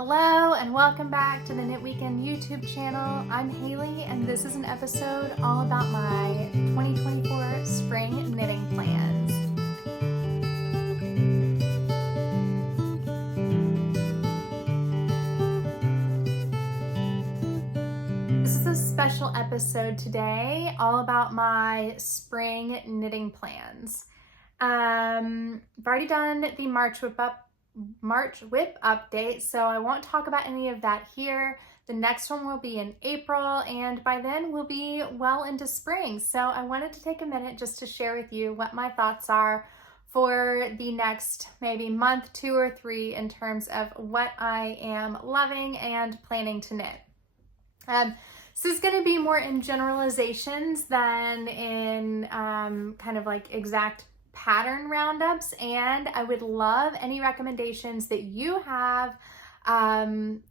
Hello and welcome back to the Knitweekend YouTube channel. I'm Haley and this is an episode all about my 2024 spring knitting plans. This is a special episode today all about my spring knitting plans. I've already done the March whip update, so I won't talk about any of that here. The next one will be in April, and by then we'll be well into spring. So I wanted to take a minute just to share with you what my thoughts are for the next maybe month, 2 or 3 in terms of what I am loving and planning to knit. This is going to be more in generalizations than in kind of like exact pattern roundups, and I would love any recommendations that you have on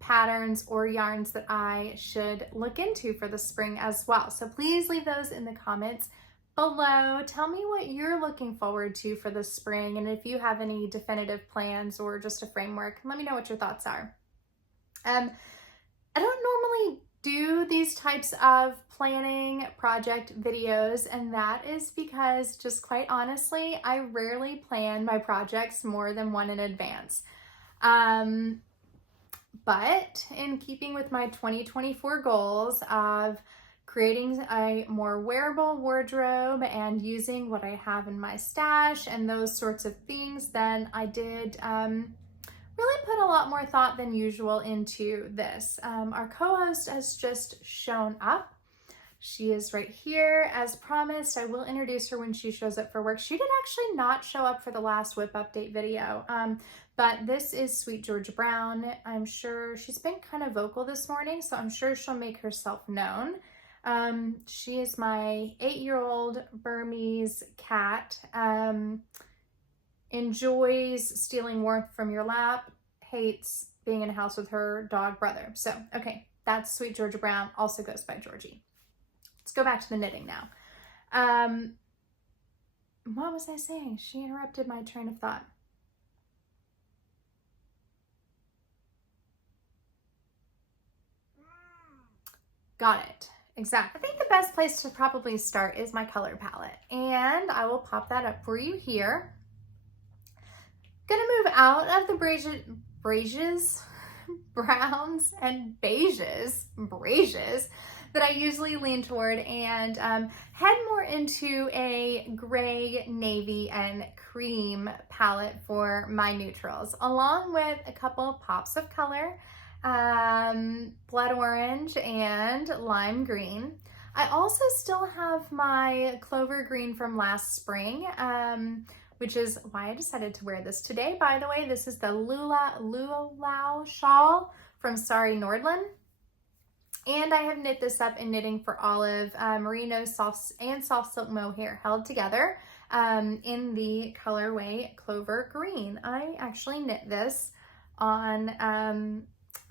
patterns or yarns that I should look into for the spring as well. So please leave those in the comments below. Tell me what you're looking forward to for the spring, and if you have any definitive plans or just a framework, let me know what your thoughts are. I don't normally do these types of planning project videos, and that is because, just quite honestly, I rarely plan my projects more than one in advance. But in keeping with my 2024 goals of creating a more wearable wardrobe and using what I have in my stash and those sorts of things, then I did really put a lot more thought than usual into this. Our co-host has just shown up. She is right here as promised. I will introduce her when she shows up for work. She did actually not show up for the last whip update video, but this is Sweet Georgia Brown. I'm sure she's been kind of vocal this morning, so I'm sure she'll make herself known. She is my 8-year-old Burmese cat. Enjoys stealing warmth from your lap, hates being in a house with her dog brother. So, okay, that's Sweet Georgia Brown, also goes by Georgie. Let's go back to the knitting now. What was I saying? She interrupted my train of thought. Got it. Exactly. I think the best place to probably start is my color palette, and I will pop that up for you here. Gonna move out of the browns and beiges that I usually lean toward, and head more into a gray, navy, and cream palette for my neutrals, along with a couple of pops of color, blood orange and lime green. I also still have my Clover Green from last spring, which is why I decided to wear this today. By the way, this is the Laulu Shawl from Sari Nordlund. And I have knit this up in Knitting for Olive, Merino soft silk mohair held together in the colorway Clover Green. I actually knit this on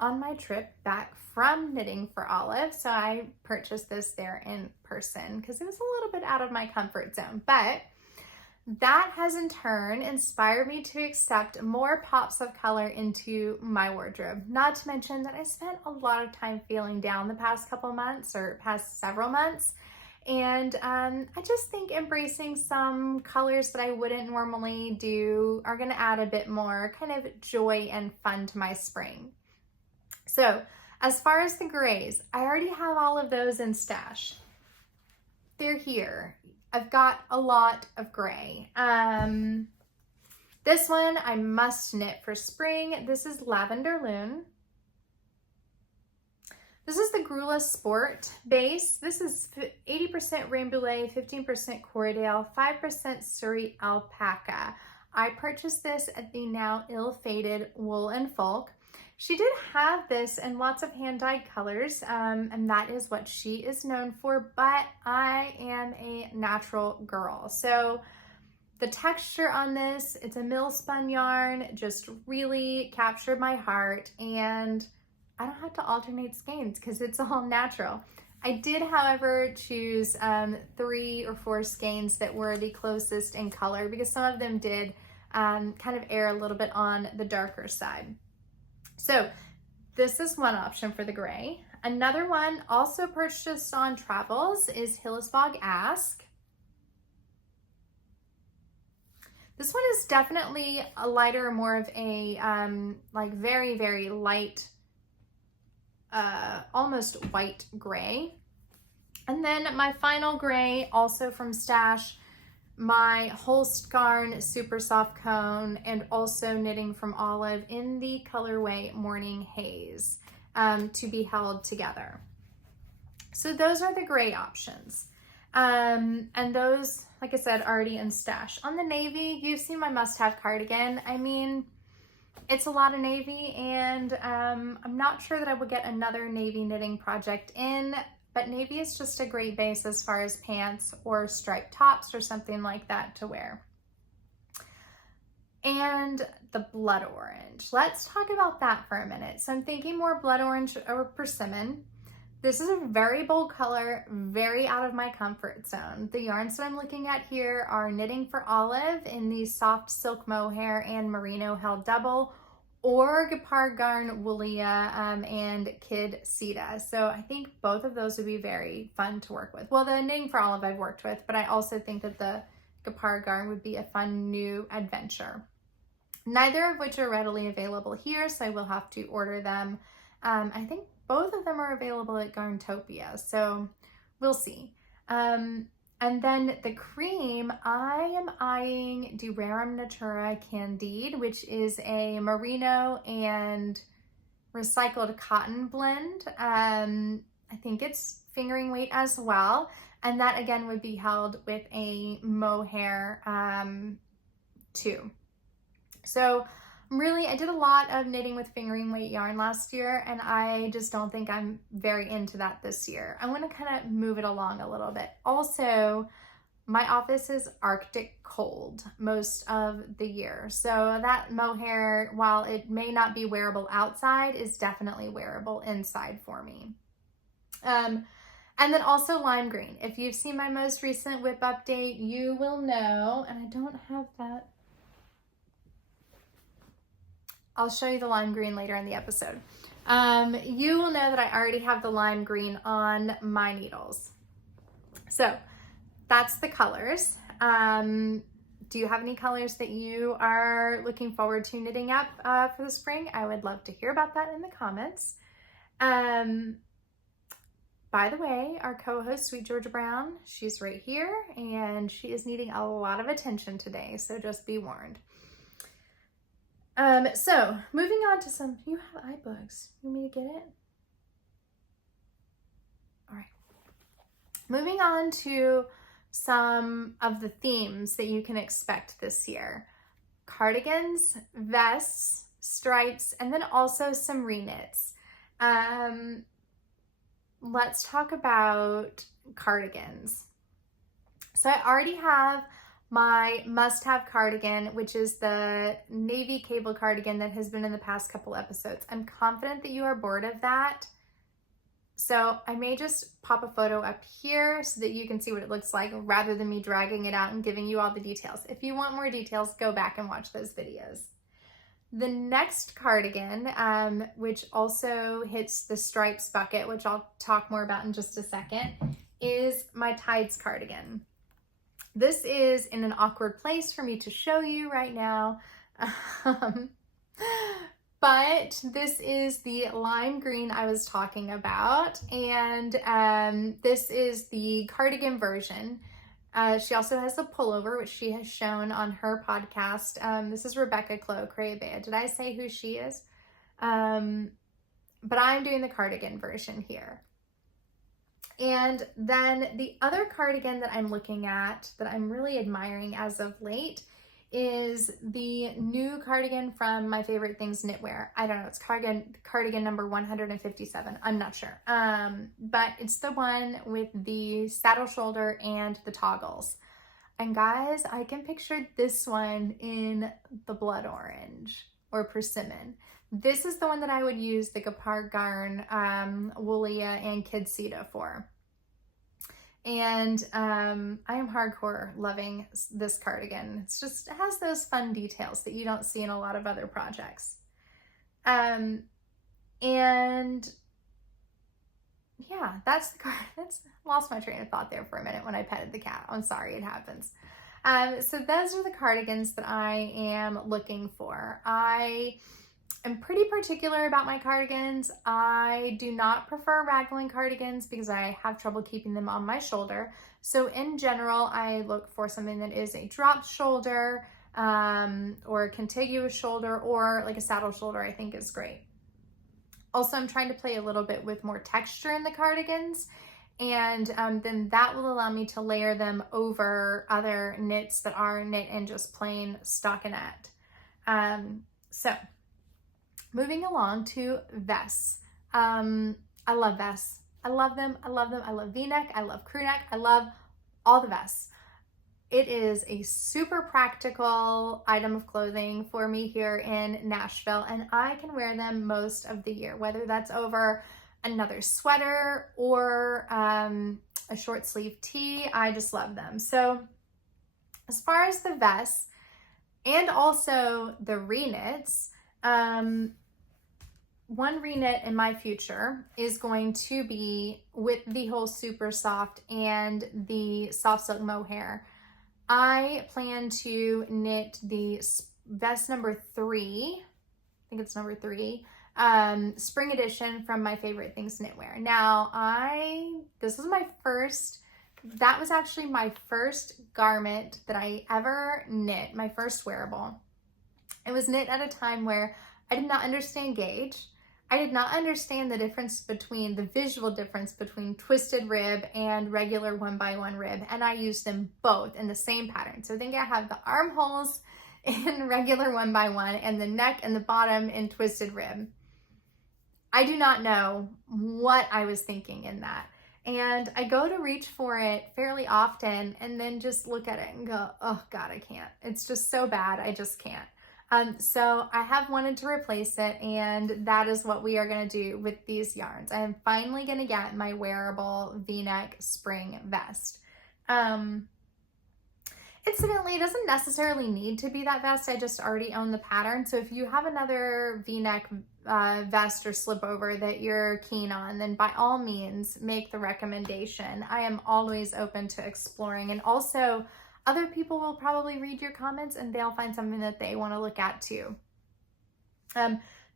my trip back from Knitting for Olive. So I purchased this there in person because it was a little bit out of my comfort zone. But that has in turn inspired me to accept more pops of color into my wardrobe. Not to mention that I spent a lot of time feeling down the past couple months, or past several months. And I just think embracing some colors that I wouldn't normally do are gonna add a bit more kind of joy and fun to my spring. So as far as the grays, I already have all of those in stash. They're here. I've got a lot of gray. This one I must knit for spring. This is Lavender Loon. This is the Grula Sport base. This is 80% Rambouillet, 15% Corriedale, 5% Surrey Alpaca. I purchased this at the now ill-fated Wool and Folk. She did have this in lots of hand-dyed colors, and that is what she is known for, but I am a natural girl. So the texture on this, it's a mill spun yarn, just really captured my heart, and I don't have to alternate skeins because it's all natural. I did, however, choose 3 or 4 skeins that were the closest in color because some of them did kind of err a little bit on the darker side. So this is one option for the gray. Another one also purchased on travels is Hillesbog Ask. This one is definitely a lighter, more of a like very, very light, almost white gray. And then my final gray, also from Stash, my Holst Garn Super Soft Cone, and also knitting from Olive in the colorway Morning Haze, to be held together. So those are the gray options. And those, like I said, already in Stash. On the navy, you've seen my must-have cardigan. I mean, it's a lot of navy, and I'm not sure that I would get another navy knitting project in, but navy is just a great base as far as pants or striped tops or something like that to wear. And the blood orange. Let's talk about that for a minute. So I'm thinking more blood orange or persimmon. This is a very bold color, very out of my comfort zone. The yarns that I'm looking at here are Knitting for Olive in the soft silk mohair and merino held double, or Gepard Garn Woolia and Kid Sita. So I think both of those would be very fun to work with. Well, the Knitting for Olive I've worked with, but I also think that the Gepard Garn would be a fun new adventure. Neither of which are readily available here, so I will have to order them. I think both of them are available at Garntopia, so we'll see. And then the cream, I am eyeing Durarum Natura Candide, which is a merino and recycled cotton blend. I think it's fingering weight as well. And that again would be held with a mohair too. So really, I did a lot of knitting with fingering weight yarn last year, and I just don't think I'm very into that this year. I want to kind of move it along a little bit. Also, my office is Arctic cold most of the year. So that mohair, while it may not be wearable outside, is definitely wearable inside for me. And then also lime green. If you've seen my most recent whip update, you will know, and I don't have that. I'll show you the lime green later in the episode. You will know that I already have the lime green on my needles. So that's the colors. Do you have any colors that you are looking forward to knitting up for the spring? I would love to hear about that in the comments. By the way, our co-host, Sweet Georgia Brown, she's right here, and she is needing a lot of attention today, so just be warned. So moving on to some, you have eye bugs. You want me to get it? All right. Moving on to some of the themes that you can expect this year. Cardigans, vests, stripes, and then also some reknits. Let's talk about cardigans. So I already have my must-have cardigan, which is the navy cable cardigan that has been in the past couple episodes. I'm confident that you are bored of that, so I may just pop a photo up here so that you can see what it looks like rather than me dragging it out and giving you all the details. If you want more details, go back and watch those videos. The next cardigan, which also hits the stripes bucket, which I'll talk more about in just a second, is my Tydes cardigan. This is in an awkward place for me to show you right now, but this is the lime green I was talking about, and this is the cardigan version. She also has a pullover, which she has shown on her podcast. This is Rebecca Clow Crayabea. Did I say who she is? But I'm doing the cardigan version here. And then the other cardigan that I'm looking at that I'm really admiring as of late is the new cardigan from My Favorite Things Knitwear. I don't know, it's cardigan number 157. I'm not sure. But it's the one with the saddle shoulder and the toggles. And guys, I can picture this one in the blood orange or persimmon. This is the one that I would use the Gepard Garn Woolia and Kid Sita for. And I am hardcore loving this cardigan. It has those fun details that you don't see in a lot of other projects. And yeah, that's lost my train of thought there for a minute when I petted the cat. I'm sorry, it happens. So those are the cardigans that I am looking for. I am pretty particular about my cardigans. I do not prefer raglan cardigans because I have trouble keeping them on my shoulder. So in general, I look for something that is a drop shoulder, or a contiguous shoulder, or like a saddle shoulder, I think is great. Also, I'm trying to play a little bit with more texture in the cardigans, and then that will allow me to layer them over other knits that are knit in just plain stockinette. So moving along to vests. I love vests. I love them. I love them. I love V-neck. I love crew neck. I love all the vests. It is a super practical item of clothing for me here in Nashville, and I can wear them most of the year, whether that's over another sweater or a short sleeve tee. I just love them. So as far as the vests and also the reknits, one reknit in my future is going to be with the whole super soft and the soft silk mohair. I plan to knit the vest number 3, I think it's number 3, spring edition from My Favorite Things Knitwear. Now, that was actually my first garment that I ever knit, my first wearable. It was knit at a time where I did not understand gauge. I did not understand the visual difference between twisted rib and regular 1x1 rib, and I used them both in the same pattern. So I think I have the armholes in regular 1x1 and the neck and the bottom in twisted rib. I do not know what I was thinking in that. And I go to reach for it fairly often and then just look at it and go, oh God, I can't. It's just so bad, I just can't. So I have wanted to replace it, and that is what we are going to do with these yarns. I am finally going to get my wearable V-neck spring vest. Incidentally, it doesn't necessarily need to be that vest. I just already own the pattern. So if you have another V-neck vest or slipover that you're keen on, then by all means make the recommendation. I am always open to exploring, and also other people will probably read your comments and they'll find something that they want to look at too.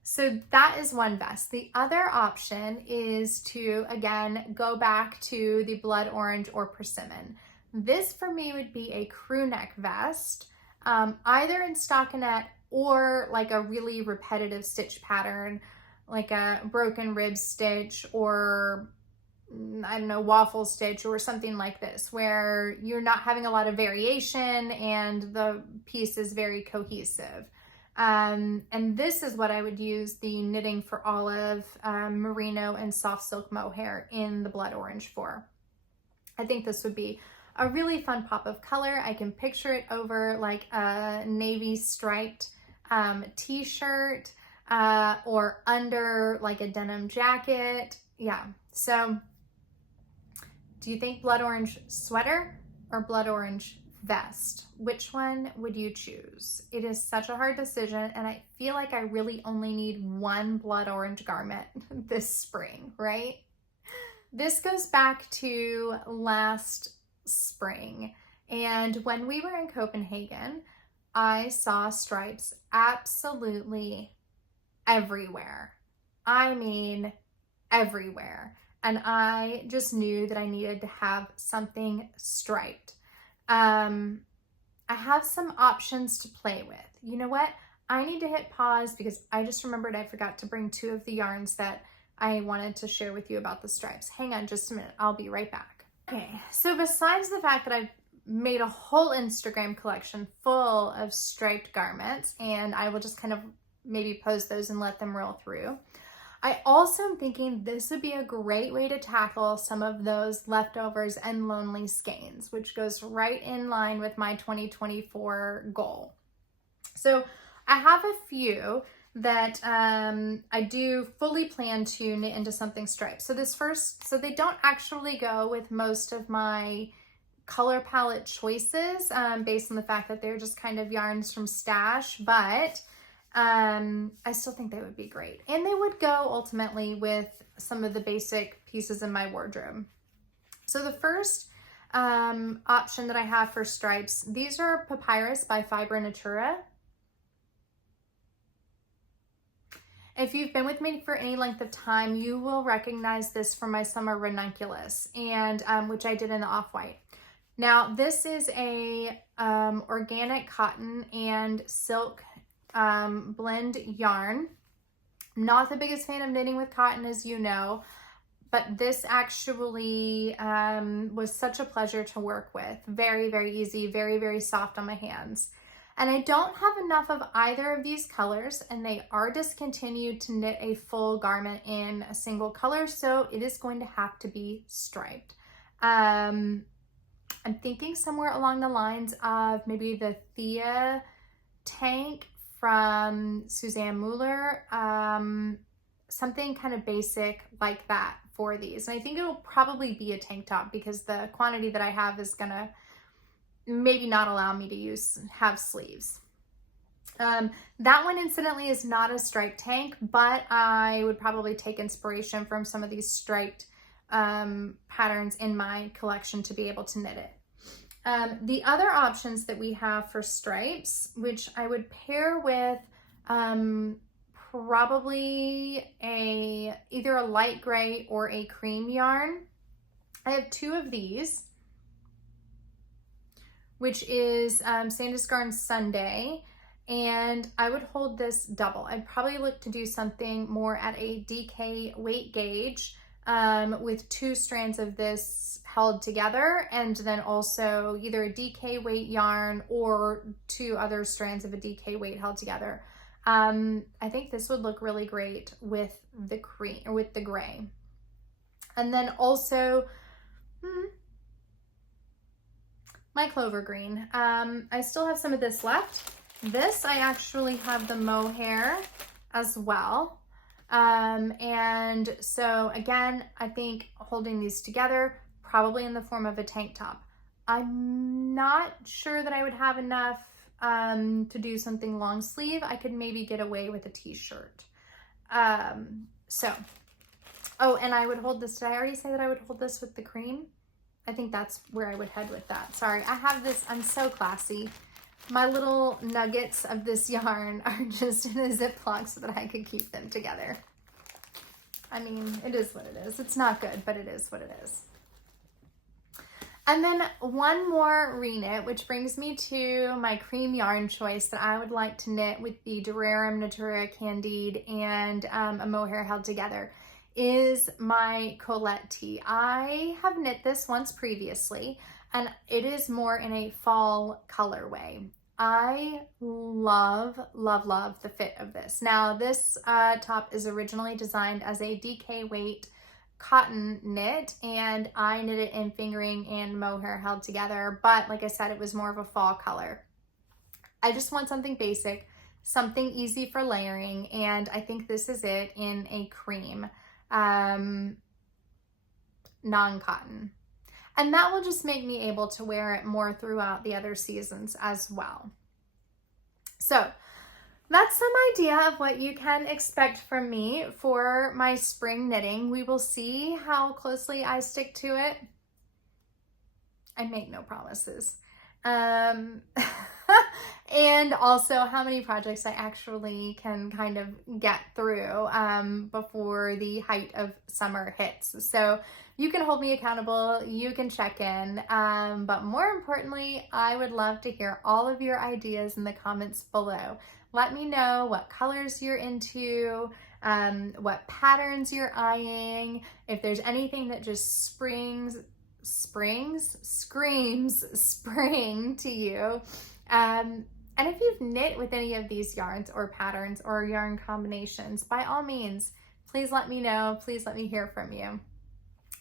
So that is one vest. The other option is to, again, go back to the blood orange or persimmon. This for me would be a crew neck vest, either in stockinette or like a really repetitive stitch pattern, like a broken rib stitch or I don't know, waffle stitch or something like this, where you're not having a lot of variation and the piece is very cohesive. And this is what I would use the Knitting for Olive Merino and soft silk mohair in the blood orange for. I think this would be a really fun pop of color. I can picture it over like a navy striped t-shirt or under like a denim jacket. Yeah, so do you think blood orange sweater or blood orange vest? Which one would you choose? It is such a hard decision, and I feel like I really only need one blood orange garment this spring, right? This goes back to last spring, and when we were in Copenhagen, I saw stripes absolutely everywhere. I mean, everywhere. And I just knew that I needed to have something striped. I have some options to play with. You know what? I need to hit pause because I just remembered I forgot to bring 2 of the yarns that I wanted to share with you about the stripes. Hang on just a minute. I'll be right back. Okay, so besides the fact that I've made a whole Instagram collection full of striped garments, and I will just kind of maybe post those and let them roll through, I also am thinking this would be a great way to tackle some of those leftovers and lonely skeins, which goes right in line with my 2024 goal. So I have a few that I do fully plan to knit into something striped. So they don't actually go with most of my color palette choices based on the fact that they're just kind of yarns from stash, but I still think they would be great. And they would go ultimately with some of the basic pieces in my wardrobe. So the first option that I have for stripes, these are Papyrus by Fibra Natura. If you've been with me for any length of time, you will recognize this from my summer ranunculus, and which I did in the off-white. Now, this is a organic cotton and silk blend yarn. Not the biggest fan of knitting with cotton, as you know, but this actually was such a pleasure to work with. Very, very easy, very, very soft on my hands. And I don't have enough of either of these colors, and they are discontinued to knit a full garment in a single color, so it is going to have to be striped. I'm thinking somewhere along the lines of maybe the Thea tank from Suzanne Mueller, something kind of basic like that for these. And I think it'll probably be a tank top because the quantity that I have is gonna maybe not allow me to have sleeves. That one incidentally is not a striped tank, but I would probably take inspiration from some of these striped patterns in my collection to be able to knit it. The other options that we have for stripes, which I would pair with probably either a light gray or a cream yarn. I have two of these, which is Sandusgarn Sunday, and I would hold this double. I'd probably look to do something more at a DK weight gauge with 2 strands of this held together, and then also either a DK weight yarn or 2 other strands of a DK weight held together. I think this would look really great with the cream or with the gray. And then also my Clover Green. I still have some of this left. This, I actually have the Mohair as well. And so again, I think holding these together, probably in the form of a tank top. I'm not sure that I would have enough to do something long sleeve. I could maybe get away with a t-shirt. Oh, and I would hold this. Did I already say that I would hold this with the cream? I think that's where I would head with that. Sorry, I have this. I'm so classy. My little nuggets of this yarn are just in a Ziploc so that I could keep them together. I mean, it is what it is. It's not good, but it is what it is. And then one more reknit, which brings me to my cream yarn choice that I would like to knit with the Durarium Natura Candide and a Mohair held together, is my Collett tee. I have knit this once previously, and it is more in a fall colorway. I love, love, love the fit of this. Now, this top is originally designed as a DK weight cotton knit, and I knit it in fingering and Mohair held together, but like I said, it was more of a fall color. I just want something basic, something easy for layering, and I think this is it in a cream, non-cotton. And that will just make me able to wear it more throughout the other seasons as well. So that's some idea of what you can expect from me for my spring knitting. We will see how closely I stick to it. I make no promises. And also how many projects I actually can kind of get through before the height of summer hits. So you can hold me accountable, you can check in, but more importantly, I would love to hear all of your ideas in the comments below. Let me know what colors you're into, what patterns you're eyeing, if there's anything that just screams spring to you. And if you've knit with any of these yarns or patterns or yarn combinations, by all means, please let me know. Please let me hear from you.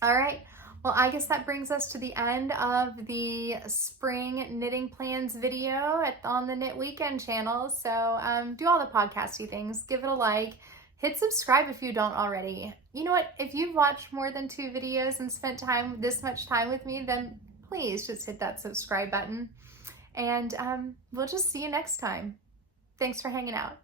All right. Well, I guess that brings us to the end of the spring knitting plans video on the Knitweekend channel. So do all the podcasty things, give it a like, hit subscribe if you don't already. You know what? If you've watched more than 2 videos and spent this much time with me, then please just hit that subscribe button. And we'll just see you next time. Thanks for hanging out.